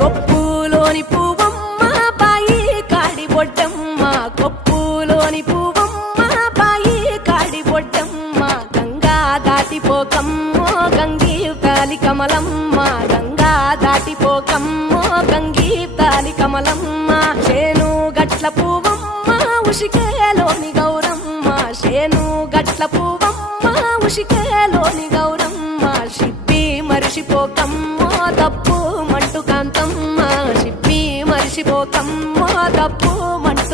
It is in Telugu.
కొప్పులోని పువ్వమ్మ బాయి కాడి బొడ్డమ్మ, కొప్పులోని పువ్వమ్మ బాయి కాడి బొడ్డమ్మ, గంగా దాటిపోకమ్మో గంగీ తాలి కమలమ్మ, గంగా దాటిపోకమ్మో గంగీ తాలి కమలమ్మ, శేను గట్ల పువ్వమ్మ ఉషికేలోని గౌరమ్మ, శేను గట్ల పువ్వమ్మ ఉషికేలోని గౌరమ్మ, షిప్పి మరిషిపోకమ్మో తప్పు మంటు కాంతమ్మ, షిప్పి మరిషిపోకమ్మో తప్పు